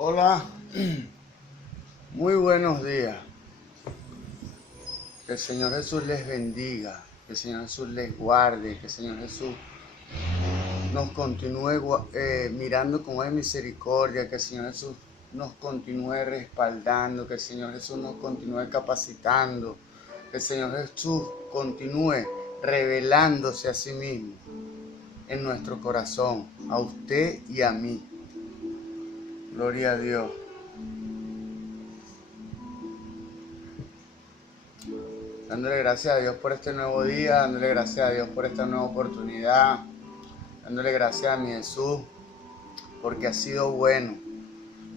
Hola, muy buenos días. Que el Señor Jesús les bendiga, que el Señor Jesús les guarde, que el Señor Jesús nos continúe mirando con de misericordia, que el Señor Jesús nos continúe respaldando, que el Señor Jesús nos continúe capacitando, que el Señor Jesús continúe revelándose a sí mismo en nuestro corazón, a usted y a mí. Gloria a Dios. Dándole gracias a Dios por este nuevo día, dándole gracias a Dios por esta nueva oportunidad, dándole gracias a mi Jesús porque ha sido bueno,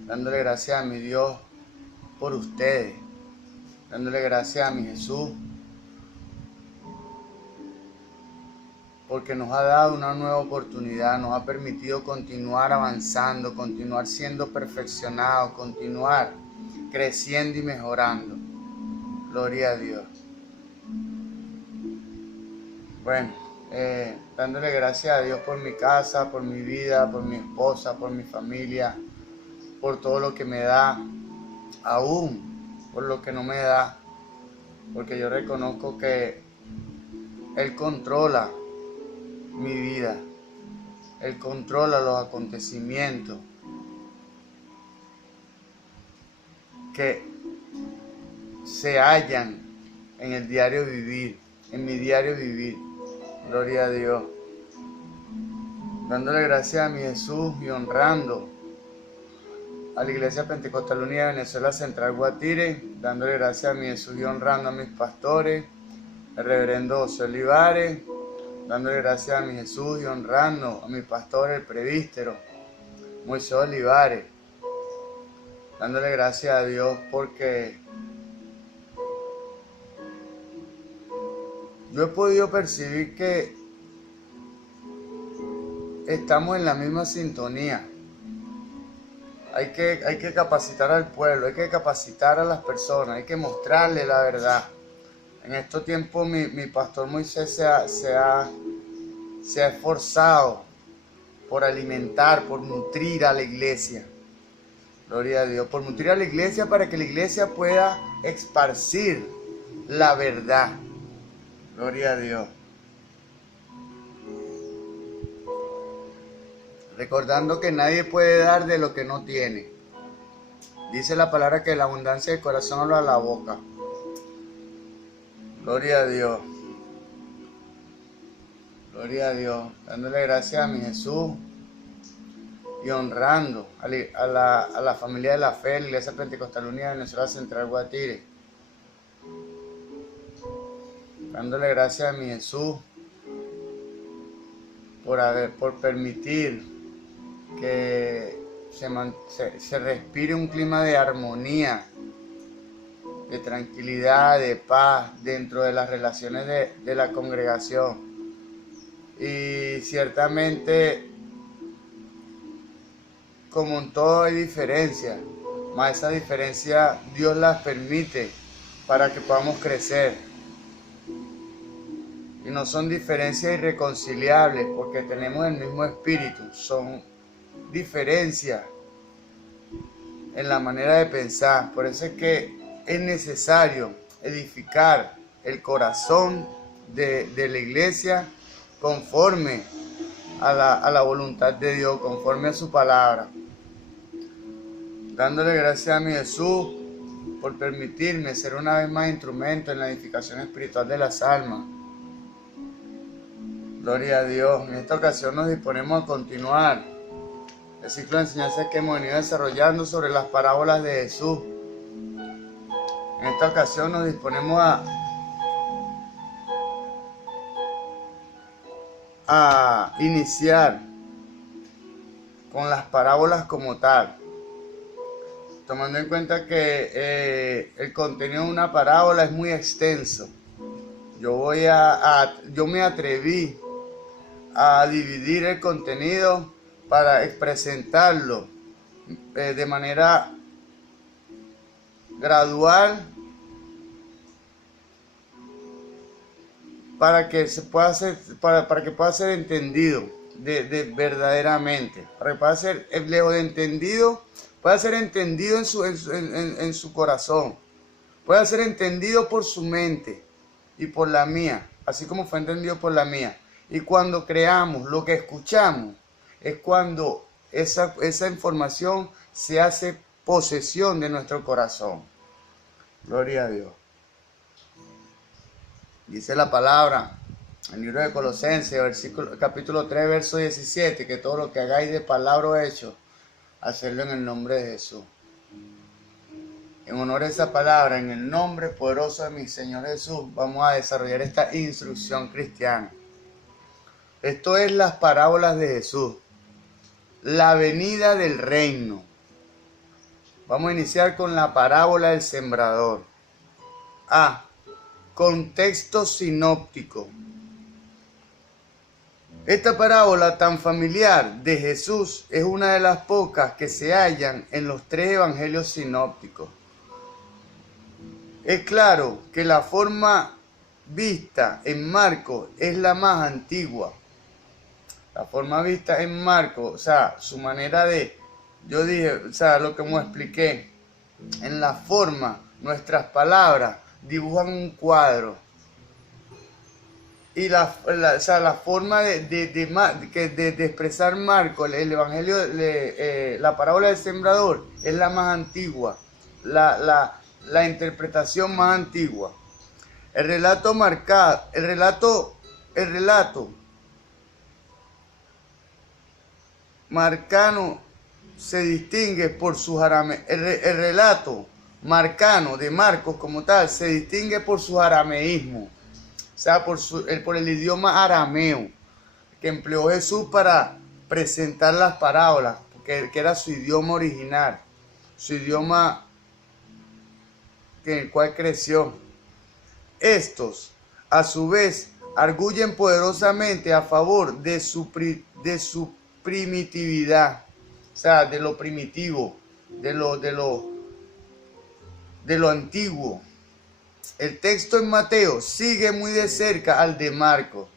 dándole gracias a mi Dios por ustedes, dándole gracias a mi Jesús porque nos ha dado una nueva oportunidad, nos ha permitido continuar avanzando, continuar siendo perfeccionados, continuar creciendo y mejorando. Gloria a Dios. Bueno, dándole gracias a Dios por mi casa, por mi vida, por mi esposa, por mi familia, por todo lo que me da, aún por lo que no me da, porque yo reconozco que Él controla mi vida, Él controla los acontecimientos que se hallan en el diario vivir, en mi diario vivir. Gloria a Dios. Dándole gracias a mi Jesús y honrando a la Iglesia Pentecostal Unida de Venezuela Central Guatire, dándole gracias a mi Jesús y honrando a mis pastores, el reverendo José Olivares, dándole gracias a mi Jesús y honrando a mi pastor, el presbítero Moisés Olivares, dándole gracias a Dios porque yo he podido percibir que estamos en la misma sintonía. Hay que capacitar al pueblo, hay que capacitar a las personas, hay que mostrarle la verdad. En estos tiempos mi pastor Moisés se ha esforzado por alimentar, por nutrir a la iglesia. Gloria a Dios, por nutrir a la iglesia para que la iglesia pueda esparcir la verdad. Gloria a Dios. Recordando que nadie puede dar de lo que no tiene. Dice la palabra que la abundancia del corazón habla la boca. Gloria a Dios. Gloria a Dios. Dándole gracias a mi Jesús y honrando a la familia de la fe, la Iglesia Pentecostal Unida de Venezuela Central Guatire. Dándole gracias a mi Jesús por permitir que se respire un clima de armonía, de tranquilidad, de paz dentro de las relaciones de la congregación. Y ciertamente, como en todo hay diferencias, mas esa diferencia Dios las permite para que podamos crecer. Y no son diferencias irreconciliables porque tenemos el mismo espíritu, son diferencias en la manera de pensar. Por eso es que es necesario edificar el corazón de la iglesia conforme a la voluntad de Dios, conforme a su palabra. Dándole gracias a mi Jesús por permitirme ser una vez más instrumento en la edificación espiritual de las almas. Gloria a Dios. En esta ocasión nos disponemos a continuar el ciclo de enseñanzas que hemos venido desarrollando sobre las parábolas de Jesús. En esta ocasión nos disponemos a iniciar con las parábolas como tal, tomando en cuenta que el contenido de una parábola es muy extenso. Yo me atreví a dividir el contenido para presentarlo de manera gradual para que pueda ser entendido verdaderamente, para que pueda ser lejos de entendido, pueda ser entendido en su corazón, pueda ser entendido por su mente y por la mía, así como fue entendido por la mía. Y cuando creamos lo que escuchamos, es cuando esa información se hace posesión de nuestro corazón. Gloria a Dios. Dice la palabra en el libro de Colosenses, capítulo 3, verso 17, que todo lo que hagáis de palabra o hecho, hacerlo en el nombre de Jesús. En honor a esa palabra, en el nombre poderoso de mi Señor Jesús, vamos a desarrollar esta instrucción cristiana. Esto es las parábolas de Jesús, la venida del reino. Vamos a iniciar con la parábola del sembrador. A. Contexto sinóptico. Esta parábola tan familiar de Jesús es una de las pocas que se hallan en los 3 evangelios sinópticos. Es claro que la forma vista en Marcos es la más antigua. La forma vista en Marcos, o sea, su manera de, yo dije, o sea, lo que me expliqué, en la forma, nuestras palabras dibujan un cuadro. Y la forma de expresar Marcos, el evangelio, la parábola del sembrador, es la más antigua, la interpretación más antigua. El relato marcano se distingue por sus arameos. El relato marcano de Marcos como tal se distingue por sus arameísmos, o sea, por el idioma arameo que empleó Jesús para presentar las parábolas, que era su idioma original, su idioma en el cual creció. Estos, a su vez, arguyen poderosamente a favor de su primitividad, o sea, de lo primitivo, de lo antiguo. El texto en Mateo sigue muy de cerca al de Marcos,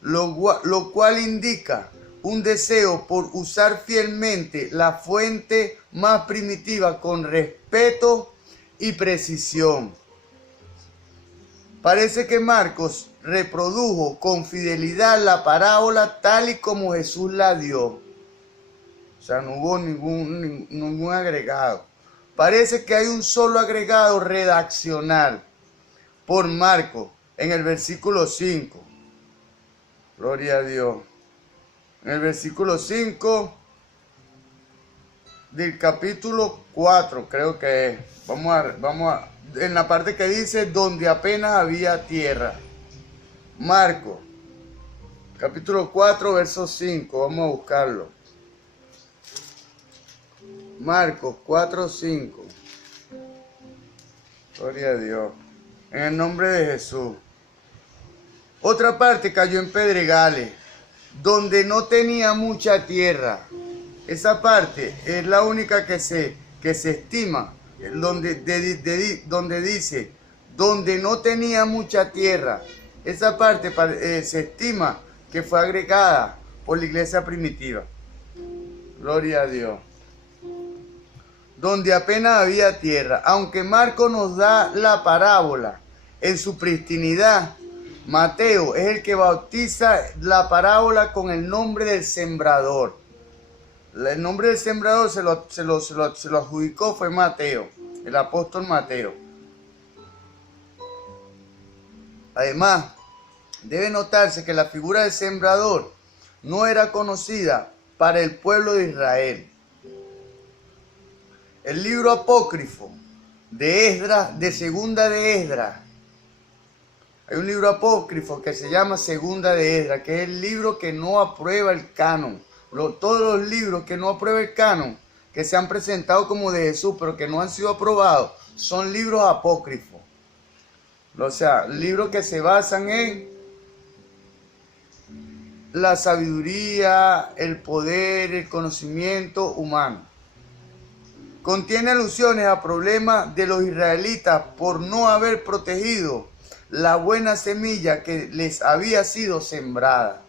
lo cual indica un deseo por usar fielmente la fuente más primitiva con respeto y precisión. Parece que Marcos reprodujo con fidelidad la parábola tal y como Jesús la dio. O sea, no hubo ningún agregado. Parece que hay un solo agregado redaccional por Marcos en el versículo 5. Gloria a Dios. En el versículo 5 del capítulo 4, creo que es. Vamos a en la parte que dice donde apenas había tierra. Marcos, capítulo 4, verso 5. Vamos a buscarlo. Marcos 4, 5. Gloria a Dios. En el nombre de Jesús. Otra parte cayó en pedregales, donde no tenía mucha tierra. Esa parte es la única que se estima, donde dice, donde no tenía mucha tierra. Esa parte se estima que fue agregada por la iglesia primitiva. Gloria a Dios. Donde apenas había tierra. Aunque Marcos nos da la parábola en su pristinidad, Mateo es el que bautiza la parábola con el nombre del sembrador. El nombre del sembrador se lo adjudicó fue Mateo, el apóstol Mateo. Además, debe notarse que la figura del sembrador no era conocida para el pueblo de Israel. El libro apócrifo de Esdras, de Segunda de Esdras. Hay un libro apócrifo que se llama Segunda de Esdras, que es el libro que no aprueba el canon. Todos los libros que no aprueba el canon, que se han presentado como de Jesús, pero que no han sido aprobados, son libros apócrifos. O sea, libros que se basan en la sabiduría, el poder, el conocimiento humano. Contiene alusiones a problemas de los israelitas por no haber protegido la buena semilla que les había sido sembrada.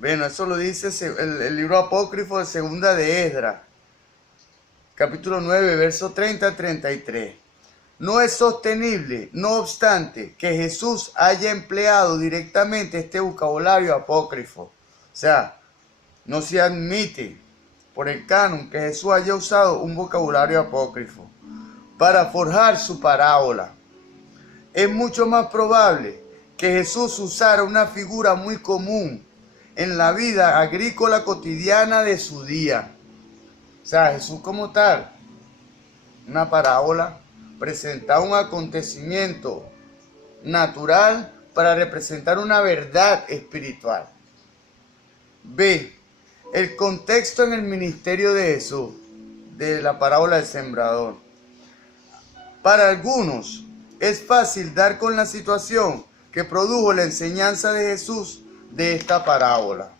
Bueno, eso lo dice el libro apócrifo de Segunda de Esdras, capítulo 9, verso 30 al 33. No es sostenible, no obstante, que Jesús haya empleado directamente este vocabulario apócrifo. O sea, no se admite por el canon que Jesús haya usado un vocabulario apócrifo para forjar su parábola. Es mucho más probable que Jesús usara una figura muy común en la vida agrícola cotidiana de su día. O sea, Jesús como tal, una parábola, presentaba un acontecimiento natural para representar una verdad espiritual. B. El contexto en el ministerio de Jesús, de la parábola del sembrador. Para algunos es fácil dar con la situación que produjo la enseñanza de Jesús de esta parábola.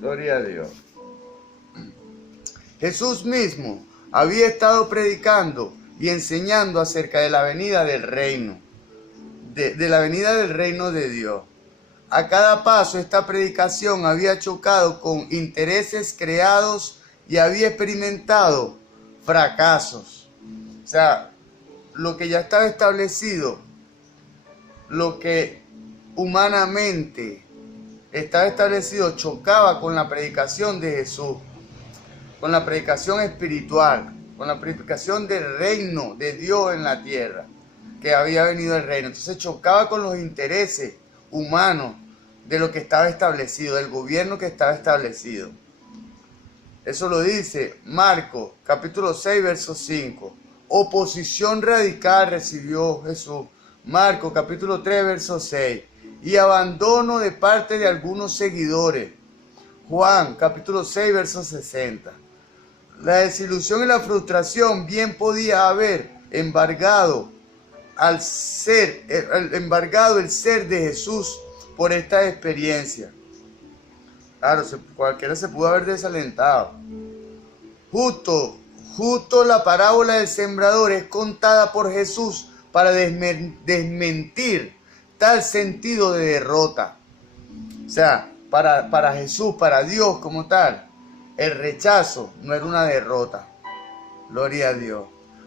Gloria a Dios. Jesús mismo había estado predicando y enseñando acerca de la venida del reino, de la venida del reino de Dios. A cada paso esta predicación había chocado con intereses creados y había experimentado fracasos. O sea, lo que ya estaba establecido, lo que humanamente estaba establecido, chocaba con la predicación de Jesús, con la predicación espiritual, con la predicación del reino de Dios en la tierra, que había venido el reino. Entonces chocaba con los intereses humanos de lo que estaba establecido, del gobierno que estaba establecido. Eso lo dice Marcos, capítulo 6, verso 5. Oposición radical recibió Jesús. Marcos, capítulo 3, verso 6. Y abandono de parte de algunos seguidores. Juan, capítulo 6, verso 60. La desilusión y la frustración bien podía haber embargado el ser de Jesús por esta experiencia. Claro, cualquiera se pudo haber desalentado. Justo la parábola del sembrador es contada por Jesús para desmentir tal sentido de derrota. O sea, para Jesús, para Dios como tal, el rechazo no era una derrota. Gloria a Dios.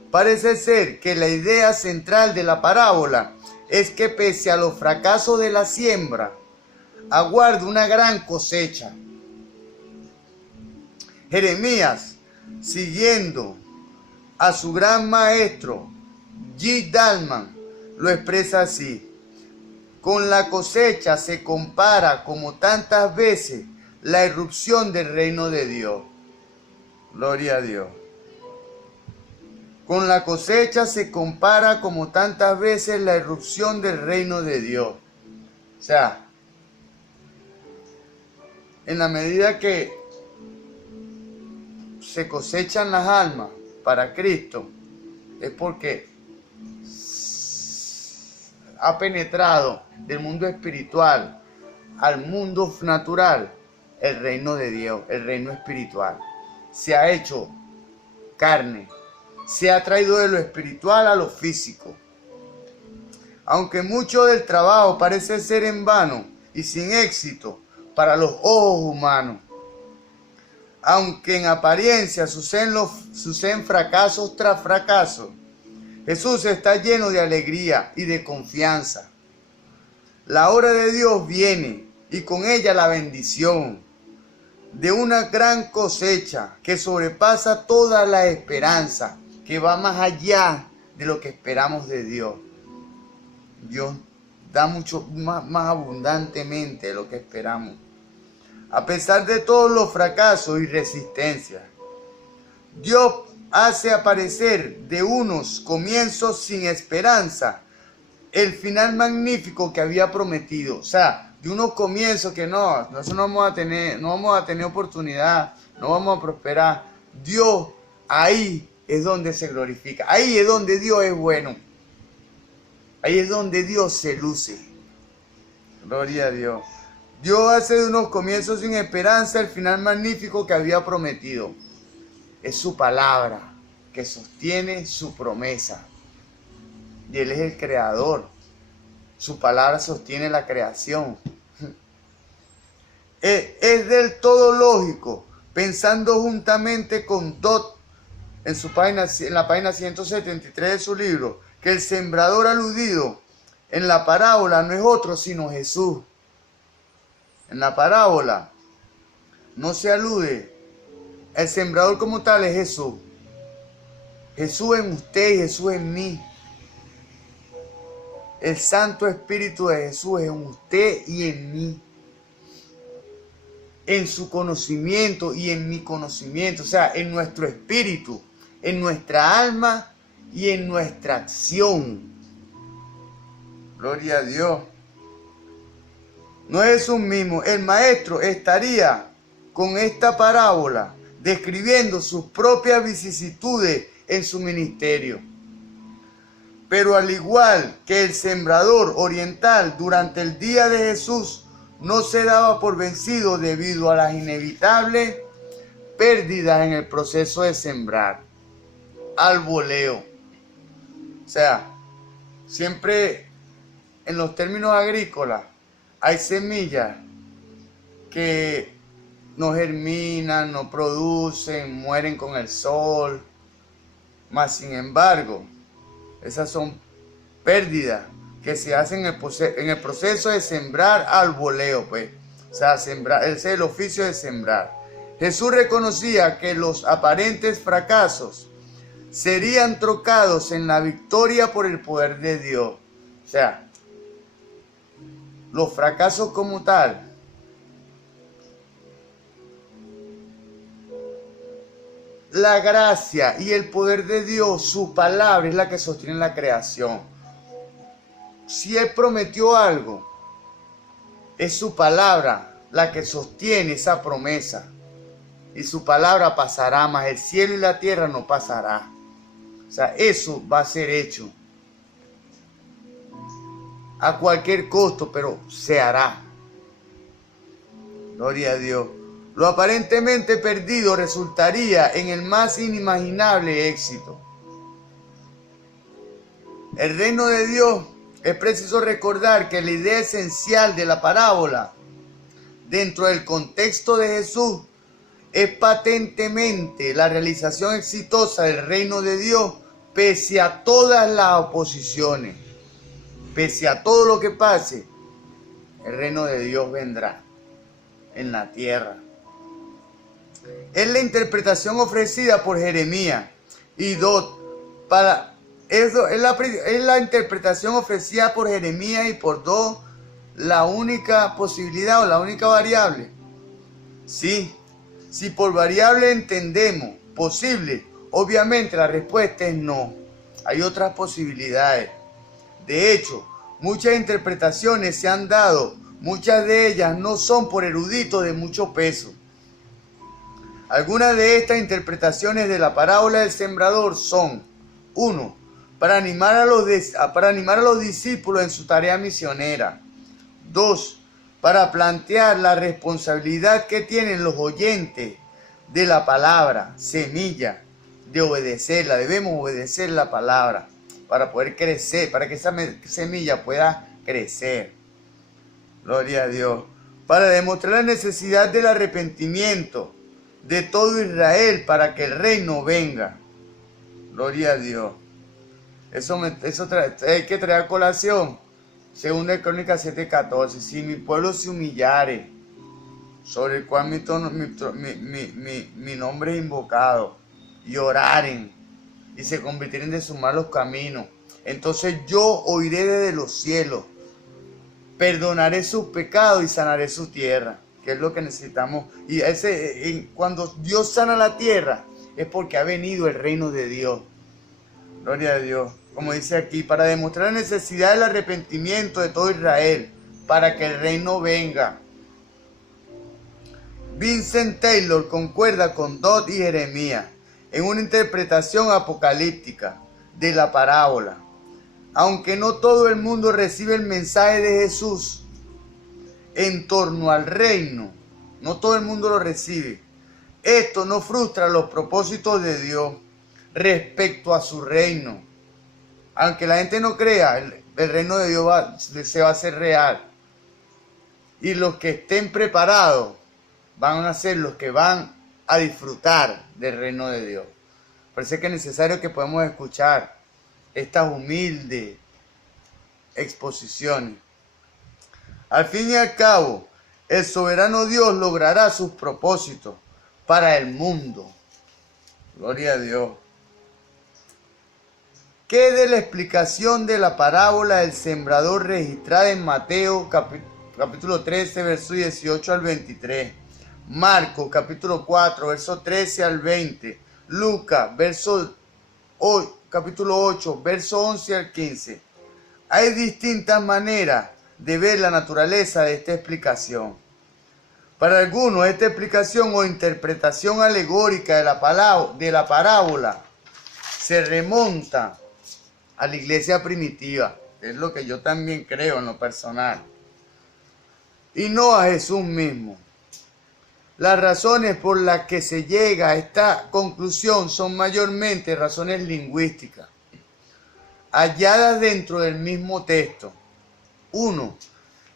Parece ser que la idea central de la parábola es que pese a los fracasos de la siembra, aguarda una gran cosecha. Jeremías, siguiendo a su gran maestro, G. Dalman, lo expresa así: con la cosecha se compara como tantas veces la irrupción del reino de Dios. Gloria a Dios. Con la cosecha se compara como tantas veces la irrupción del reino de Dios. O sea, en la medida que se cosechan las almas para Cristo, es porque ha penetrado del mundo espiritual al mundo natural el reino de Dios, el reino espiritual. Se ha hecho carne, se ha traído de lo espiritual a lo físico. Aunque mucho del trabajo parece ser en vano y sin éxito para los ojos humanos, aunque en apariencia suceden fracasos tras fracasos, Jesús está lleno de alegría y de confianza. La hora de Dios viene y con ella la bendición de una gran cosecha que sobrepasa toda la esperanza, que va más allá de lo que esperamos de Dios. Dios da mucho más abundantemente de lo que esperamos. A pesar de todos los fracasos y resistencias, Dios hace aparecer de unos comienzos sin esperanza el final magnífico que había prometido. O sea, de unos comienzos que nosotros no vamos a tener oportunidad, no vamos a prosperar. Dios ahí es donde se glorifica, ahí es donde Dios es bueno, ahí es donde Dios se luce. Gloria a Dios. Dios hace de unos comienzos sin esperanza el final magnífico que había prometido. Es su palabra que sostiene su promesa. Y Él es el creador. Su palabra sostiene la creación. Es del todo lógico, pensando juntamente con Dodd en la página 173 de su libro, que el sembrador aludido en la parábola no es otro sino Jesús. En la parábola no se alude, el sembrador como tal es Jesús. Jesús en usted y Jesús en mí. El Santo Espíritu de Jesús en usted y en mí. En su conocimiento y en mi conocimiento. O sea, en nuestro espíritu, en nuestra alma y en nuestra acción. Gloria a Dios. No es Jesús mismo. El maestro estaría con esta parábola describiendo sus propias vicisitudes en su ministerio. Pero al igual que el sembrador oriental durante el día de Jesús no se daba por vencido debido a las inevitables pérdidas en el proceso de sembrar, al voleo. O sea, siempre en los términos agrícolas hay semillas que no germinan, no producen, mueren con el sol. Mas sin embargo, esas son pérdidas que se hacen en el proceso de sembrar al voleo, pues. O sea, sembrar, ese es el oficio de sembrar. Jesús reconocía que los aparentes fracasos serían trocados en la victoria por el poder de Dios. O sea, los fracasos como tal la gracia y el poder de Dios, su palabra es la que sostiene la creación. Si Él prometió algo, es su palabra la que sostiene esa promesa. Y su palabra pasará, mas el cielo y la tierra no pasará. O sea, eso va a ser hecho. A cualquier costo, pero se hará. Gloria a Dios. Lo aparentemente perdido resultaría en el más inimaginable éxito. El reino de Dios, es preciso recordar que la idea esencial de la parábola, dentro del contexto de Jesús, es patentemente la realización exitosa del reino de Dios pese a todas las oposiciones. Pese a todo lo que pase, el reino de Dios vendrá en la tierra. Es la interpretación ofrecida por Jeremías y Dodd para eso es la interpretación ofrecida por Jeremías y por Dodd la única posibilidad o la única variable. Sí, si por variable entendemos posible, obviamente la respuesta es no. Hay otras posibilidades. De hecho, muchas interpretaciones se han dado, muchas de ellas no son por eruditos de mucho peso. Algunas de estas interpretaciones de la parábola del sembrador son: 1. Para animar a los discípulos en su tarea misionera. 2. Para plantear la responsabilidad que tienen los oyentes de la palabra, semilla, de obedecerla. Debemos obedecer la palabra para poder crecer, para que esa semilla pueda crecer. Gloria a Dios. Para demostrar la necesidad del arrepentimiento de todo Israel para que el reino venga. Gloria a Dios. Eso hay que traer a colación. Segunda de Crónicas 7:14. Si mi pueblo se humillare, sobre el cual mi nombre es invocado, y oraren, y se convirtieren de sus malos caminos, entonces yo oiré desde los cielos, perdonaré sus pecados y sanaré su tierra, que es lo que necesitamos. Y cuando Dios sana la tierra, es porque ha venido el reino de Dios. Gloria a Dios. Como dice aquí, para demostrar la necesidad del arrepentimiento de todo Israel, para que el reino venga. Vincent Taylor concuerda con Dodd y Jeremías en una interpretación apocalíptica de la parábola. Aunque no todo el mundo recibe el mensaje de Jesús en torno al reino, no todo el mundo lo recibe, esto no frustra los propósitos de Dios respecto a su reino. Aunque la gente no crea, el reino de Dios se va a hacer real. Y los que estén preparados van a ser los que van a disfrutar del reino de Dios. Parece que es necesario que podamos escuchar estas humildes exposiciones. Al fin y al cabo, el soberano Dios logrará sus propósitos para el mundo. Gloria a Dios. ¿Qué de la explicación de la parábola del sembrador registrada en Mateo capítulo 13, verso 18 al 23? Marcos capítulo 4, verso 13 al 20. Lucas capítulo 8, verso 11 al 15. Hay distintas maneras de ver la naturaleza de esta explicación. Para algunos, esta explicación o interpretación alegórica de la parábola se remonta a la iglesia primitiva. Es lo que yo también creo en lo personal. Y no a Jesús mismo. Las razones por las que se llega a esta conclusión son mayormente razones lingüísticas, halladas dentro del mismo texto. 1.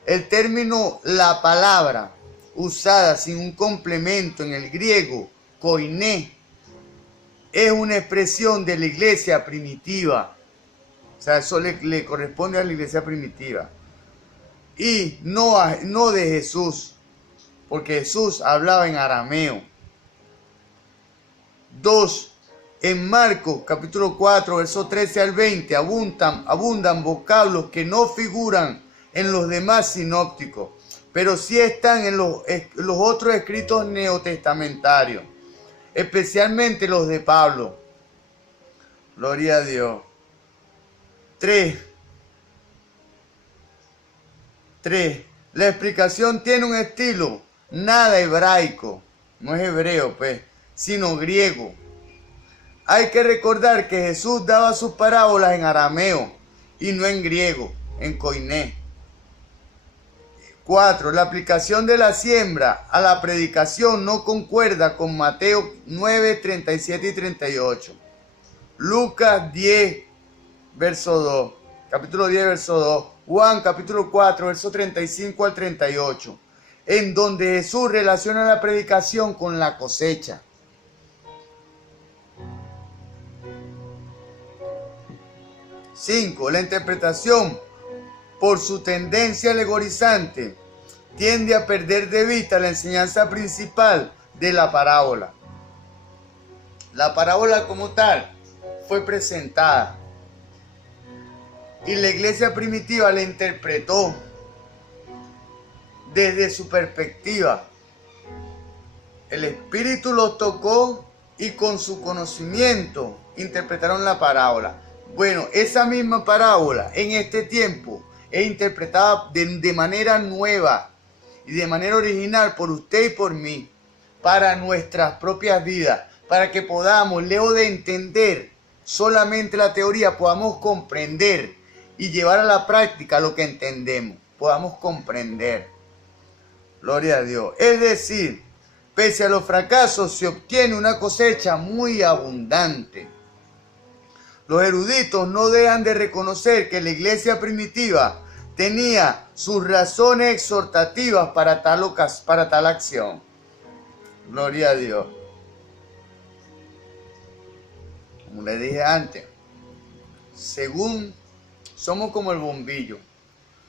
El término la palabra, usada sin un complemento en el griego, koiné, es una expresión de la iglesia primitiva. O sea, eso le corresponde a la iglesia primitiva. Y no de Jesús, porque Jesús hablaba en arameo. 2. En Marcos capítulo 4, versos 13 al 20, abundan vocablos que no figuran en los demás sinópticos, pero sí están en los otros escritos neotestamentarios, especialmente los de Pablo. Gloria a Dios. 3. La explicación tiene un estilo nada hebraico, no es hebreo pues, sino griego. Hay que recordar que Jesús daba sus parábolas en arameo y no en griego, en koiné. 4. La aplicación de la siembra a la predicación no concuerda con Mateo 9, 37 y 38. Lucas 10, verso 2. Capítulo 10, verso 2. Juan capítulo 4, verso 35 al 38. En donde Jesús relaciona la predicación con la cosecha. 5. La interpretación, por su tendencia alegorizante, tiende a perder de vista la enseñanza principal de la parábola. La parábola como tal fue presentada y la iglesia primitiva la interpretó desde su perspectiva. El Espíritu los tocó y con su conocimiento interpretaron la parábola. Bueno, esa misma parábola en este tiempo es interpretada de manera nueva y de manera original por usted y por mí, para nuestras propias vidas, para que podamos, lejos de entender solamente la teoría, podamos comprender y llevar a la práctica lo que entendemos, podamos comprender. Gloria a Dios. Es decir, pese a los fracasos se obtiene una cosecha muy abundante. Los eruditos no dejan de reconocer que la iglesia primitiva tenía sus razones exhortativas para tal acción. Gloria a Dios. Como le dije antes, según somos como el bombillo,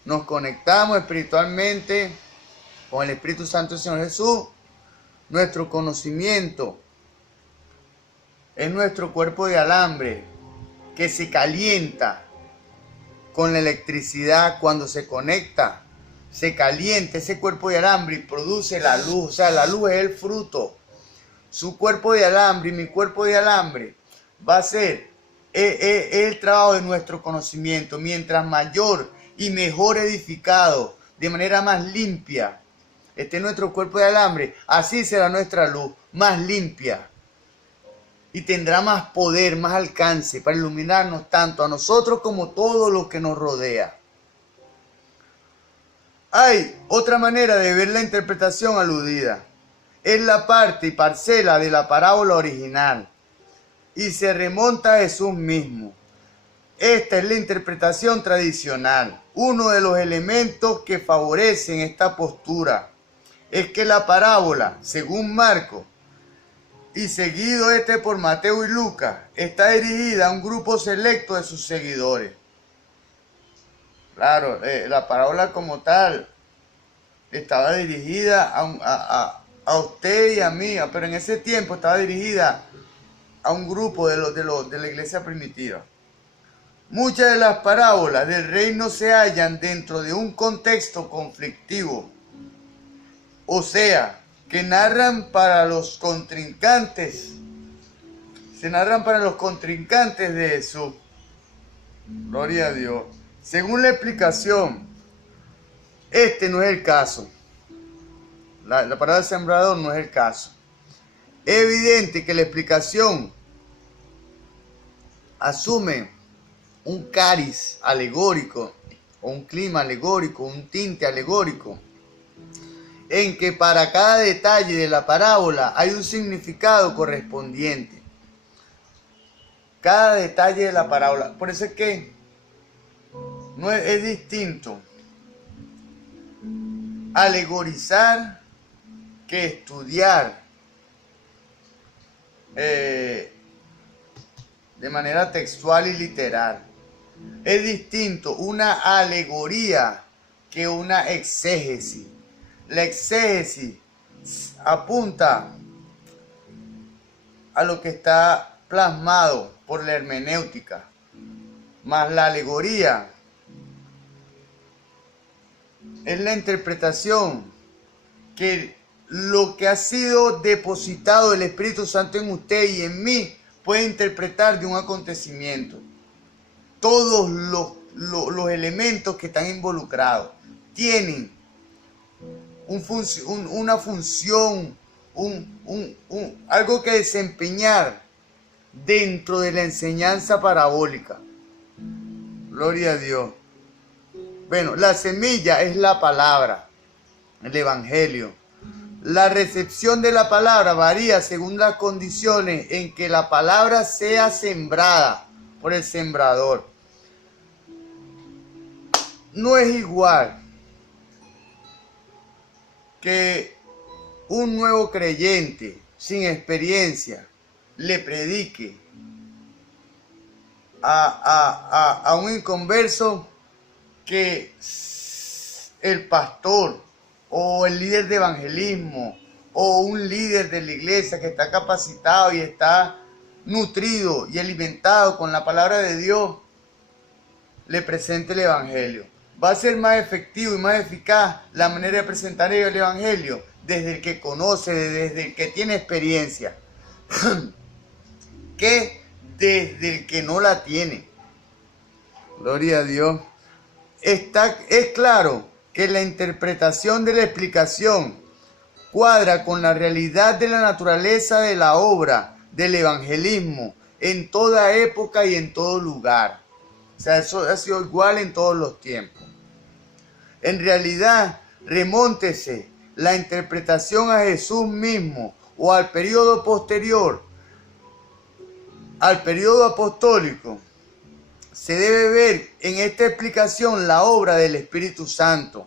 nos conectamos espiritualmente con el Espíritu Santo del Señor Jesús. Nuestro conocimiento es nuestro cuerpo de alambre que se calienta con la electricidad cuando se conecta. Se calienta ese cuerpo de alambre y produce la luz. O sea, la luz es el fruto. Su cuerpo de alambre y mi cuerpo de alambre va a ser el trabajo de nuestro conocimiento. Mientras mayor y mejor edificado, de manera más limpia, esté nuestro cuerpo de alambre, así será nuestra luz, más limpia. Y tendrá más poder, más alcance para iluminarnos tanto a nosotros como todo lo que nos rodea. Hay otra manera de ver la interpretación aludida. Es la parte y parcela de la parábola original y se remonta a Jesús mismo. Esta es la interpretación tradicional. Uno de los elementos que favorecen esta postura es que la parábola, según Marcos, y seguido por Mateo y Lucas, está dirigida a un grupo selecto de sus seguidores. Claro, la parábola como tal estaba dirigida a usted y a mí, pero en ese tiempo estaba dirigida a un grupo de la iglesia primitiva. Muchas de las parábolas del reino se hallan dentro de un contexto conflictivo, o sea, que narran para los contrincantes, de Jesús. Gloria a Dios. Según la explicación, este no es el caso. La parábola del sembrador no es el caso. Es evidente que la explicación asume un cariz alegórico, o un clima alegórico, un tinte alegórico, en que para cada detalle de la parábola hay un significado correspondiente. Cada detalle de la parábola. Por eso es que no es distinto alegorizar que estudiar de manera textual y literal. Es distinto una alegoría que una exégesis. La exégesis apunta a lo que está plasmado por la hermenéutica, más la alegoría es la interpretación que lo que ha sido depositado del Espíritu Santo en usted y en mí puede interpretar de un acontecimiento. Todos los elementos que están involucrados tienen una función, algo que desempeñar dentro de la enseñanza parabólica. Gloria a Dios. Bueno, la semilla es la palabra, el evangelio. La recepción de la palabra varía según las condiciones en que la palabra sea sembrada por el sembrador. No es igual que un nuevo creyente sin experiencia le predique a un inconverso que el pastor o el líder de evangelismo o un líder de la iglesia que está capacitado y está nutrido y alimentado con la palabra de Dios le presente el evangelio. Va a ser más efectivo y más eficaz la manera de presentar el evangelio desde el que conoce, desde el que tiene experiencia, que desde el que no la tiene. Gloria a Dios. Es claro que la interpretación de la explicación cuadra con la realidad de la naturaleza de la obra del evangelismo en toda época y en todo lugar. O sea, eso ha sido igual en todos los tiempos. En realidad, remóntese la interpretación a Jesús mismo o al periodo posterior, al periodo apostólico. Se debe ver en esta explicación la obra del Espíritu Santo.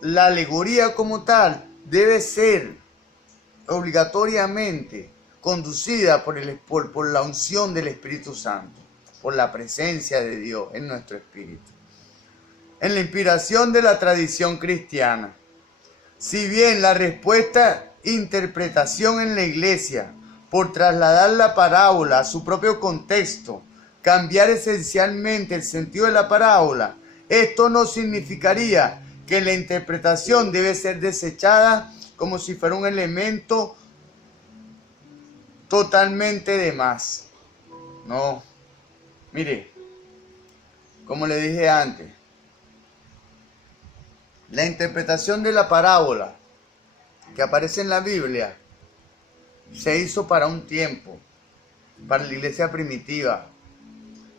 La alegoría como tal debe ser obligatoriamente conducida por la unción del Espíritu Santo, por la presencia de Dios en nuestro espíritu. En la inspiración de la tradición cristiana, si bien la respuesta interpretación en la iglesia por trasladar la parábola a su propio contexto, cambiar esencialmente el sentido de la parábola, esto no significaría que la interpretación debe ser desechada como si fuera un elemento totalmente de más. No, mire, como le dije antes, la interpretación de la parábola que aparece en la Biblia se hizo para un tiempo, para la iglesia primitiva,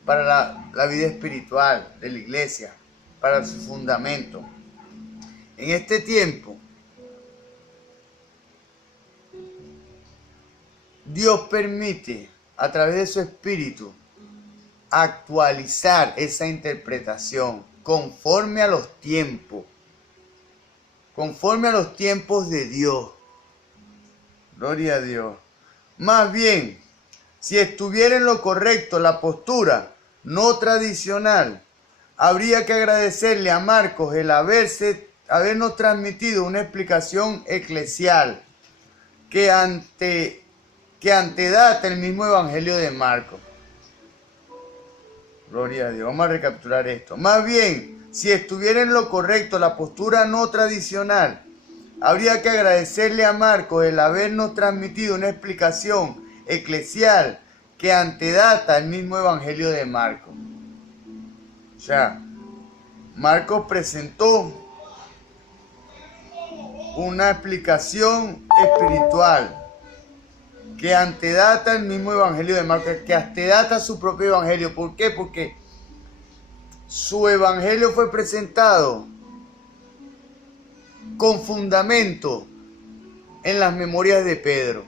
para la vida espiritual de la iglesia, para su fundamento. En este tiempo, Dios permite a través de su espíritu actualizar esa interpretación conforme a los tiempos de Dios. Gloria a Dios. Más bien, si estuviera en lo correcto la postura no tradicional, habría que agradecerle a Marcos el habernos transmitido una explicación eclesial que antedata el mismo Evangelio de Marcos. Gloria a Dios. Vamos a recapitular esto. Más bien, si estuviera en lo correcto la postura no tradicional, habría que agradecerle a Marcos el habernos transmitido una explicación eclesial que antedata el mismo Evangelio de Marcos. O sea, Marcos presentó una explicación espiritual que antedata el mismo Evangelio de Marcos, que antedata su propio Evangelio. ¿Por qué? Porque su Evangelio fue presentado con fundamento en las memorias de Pedro.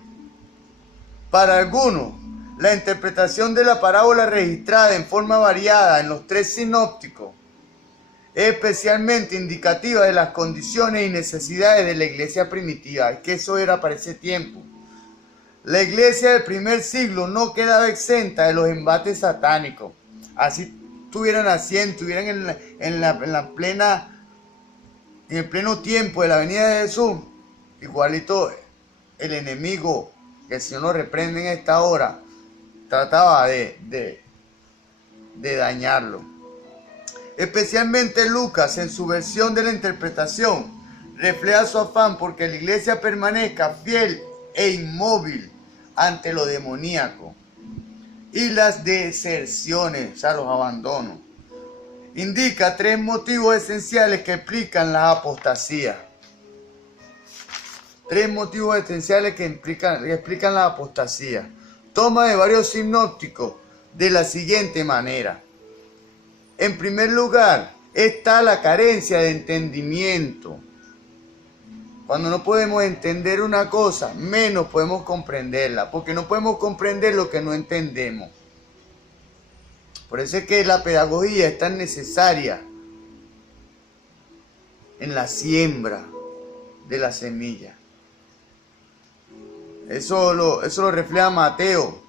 Para algunos, la interpretación de la parábola registrada en forma variada en los tres sinópticos es especialmente indicativa de las condiciones y necesidades de la iglesia primitiva. Es que eso era para ese tiempo. La iglesia del primer siglo no quedaba exenta de los embates satánicos. Así estuvieran haciendo, estuvieran en el pleno tiempo de la venida de Jesús, igualito el enemigo, que el Señor nos reprende en esta hora, trataba de dañarlo. Especialmente Lucas, en su versión de la interpretación, refleja su afán porque la iglesia permanezca fiel e inmóvil ante lo demoníaco y las deserciones, o sea, los abandonos. Indica tres motivos esenciales que explican la apostasía. Tres motivos esenciales que explican la apostasía. Toma de varios sinópticos de la siguiente manera. En primer lugar, está la carencia de entendimiento. Cuando no podemos entender una cosa, menos podemos comprenderla, porque no podemos comprender lo que no entendemos. Por eso es que la pedagogía es tan necesaria en la siembra de la semilla. Eso lo refleja Mateo,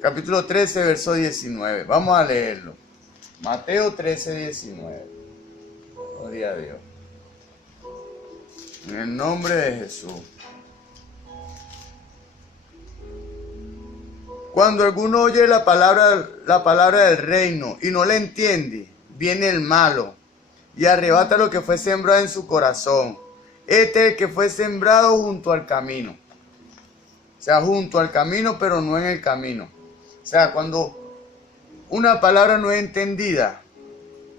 capítulo 13, verso 19. Vamos a leerlo. Mateo 13, 19. Gloria a Dios. En el nombre de Jesús. Cuando alguno oye la palabra del reino y no la entiende, viene el malo y arrebata lo que fue sembrado en su corazón. Este es el que fue sembrado junto al camino. O sea, junto al camino, pero no en el camino. O sea, cuando una palabra no es entendida,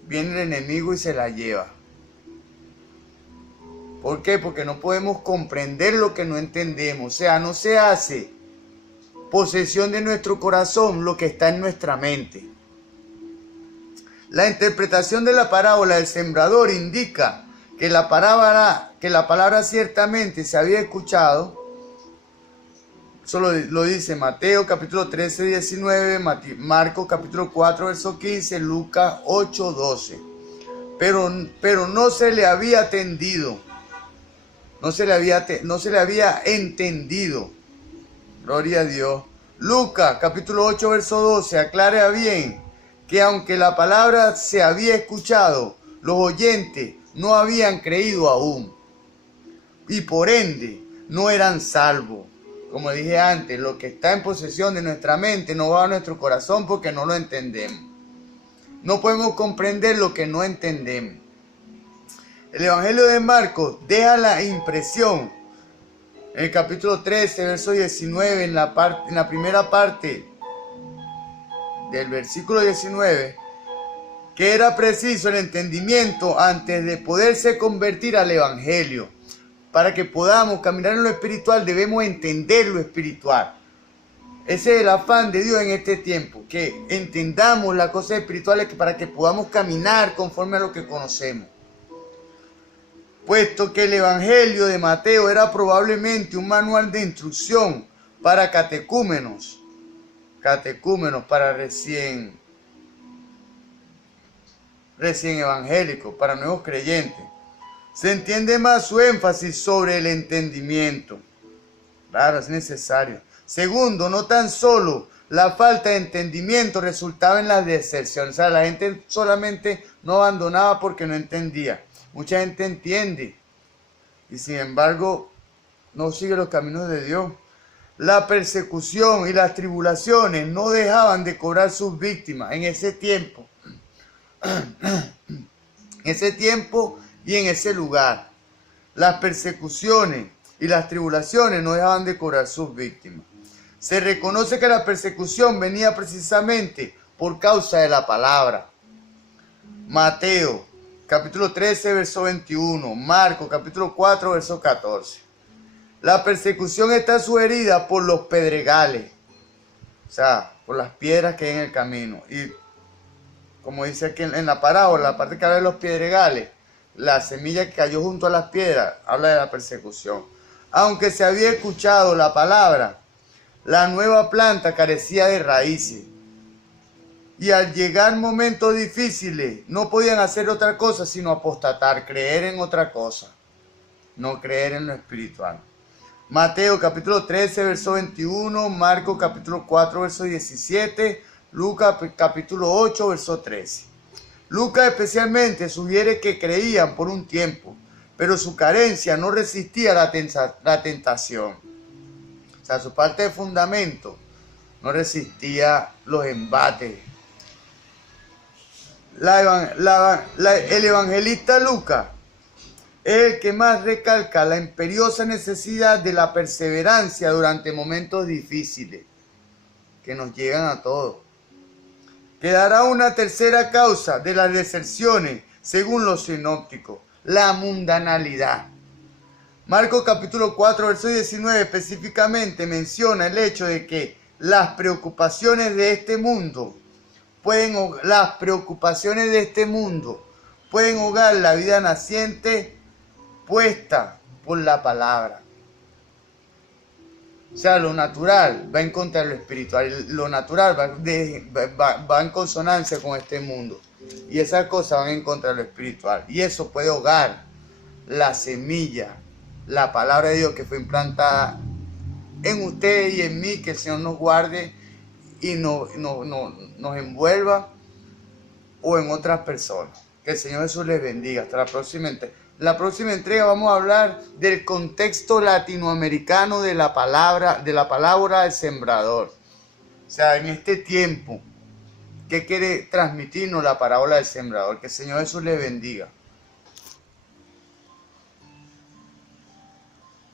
viene el enemigo y se la lleva. ¿Por qué? Porque no podemos comprender lo que no entendemos. O sea, no se hace posesión de nuestro corazón lo que está en nuestra mente. La interpretación de la parábola del sembrador indica que la palabra ciertamente se había escuchado. Eso lo dice Mateo capítulo 13, 19, Marcos capítulo 4, verso 15, Lucas 8, 12. Pero no se le había atendido. No se le había entendido. Gloria a Dios. Lucas capítulo 8, verso 12, aclara bien que aunque la palabra se había escuchado, los oyentes no habían creído aún. Y por ende, no eran salvos. Como dije antes, lo que está en posesión de nuestra mente no va a nuestro corazón porque no lo entendemos. No podemos comprender lo que no entendemos. El Evangelio de Marcos deja la impresión, en el capítulo 13, verso 19, en la primera parte del versículo 19, que era preciso el entendimiento antes de poderse convertir al Evangelio. Para que podamos caminar en lo espiritual, debemos entender lo espiritual. Ese es el afán de Dios en este tiempo, que entendamos las cosas espirituales para que podamos caminar conforme a lo que conocemos. Puesto que el Evangelio de Mateo era probablemente un manual de instrucción para catecúmenos para recién recién evangélicos, para nuevos creyentes. Se entiende más su énfasis sobre el entendimiento. Claro, es necesario. Segundo, no tan solo la falta de entendimiento resultaba en la deserción. O sea, la gente solamente no abandonaba porque no entendía. Mucha gente entiende y sin embargo no sigue los caminos de Dios. La persecución y las tribulaciones no dejaban de cobrar sus víctimas en ese tiempo. En ese tiempo y en ese lugar. Las persecuciones y las tribulaciones no dejaban de cobrar sus víctimas. Se reconoce que la persecución venía precisamente por causa de la palabra. Mateo, capítulo 13, verso 21. Marcos, capítulo 4, verso 14. La persecución está sugerida por los pedregales. O sea, por las piedras que hay en el camino. Y como dice aquí en la parábola, la parte que habla de los pedregales, la semilla que cayó junto a las piedras, habla de la persecución. Aunque se había escuchado la palabra, la nueva planta carecía de raíces. Y al llegar momentos difíciles, no podían hacer otra cosa sino apostatar, creer en otra cosa, no creer en lo espiritual. Mateo capítulo 13, verso 21, Marcos capítulo 4, verso 17, Lucas capítulo 8, verso 13. Lucas especialmente sugiere que creían por un tiempo, pero su carencia no resistía la tentación. O sea, su parte de fundamento no resistía los embates. El evangelista Lucas es el que más recalca la imperiosa necesidad de la perseverancia durante momentos difíciles que nos llegan a todos. Quedará una tercera causa de las deserciones, según los sinópticos, la mundanalidad. Marcos capítulo 4, verso 19 específicamente menciona el hecho de que las preocupaciones de este mundo pueden ahogar la vida naciente puesta por la palabra. O sea, lo natural va en contra de lo espiritual, lo natural va en consonancia con este mundo. Y esas cosas van en contra de lo espiritual. Y eso puede ahogar la semilla, la palabra de Dios que fue implantada en ustedes y en mí, que el Señor nos guarde y nos envuelva, o en otras personas. Que el Señor Jesús les bendiga. Hasta la próxima entrega. En la próxima entrega vamos a hablar del contexto latinoamericano de la parábola del sembrador. O sea, en este tiempo, ¿qué quiere transmitirnos la parábola del sembrador? Que el Señor Jesús les bendiga.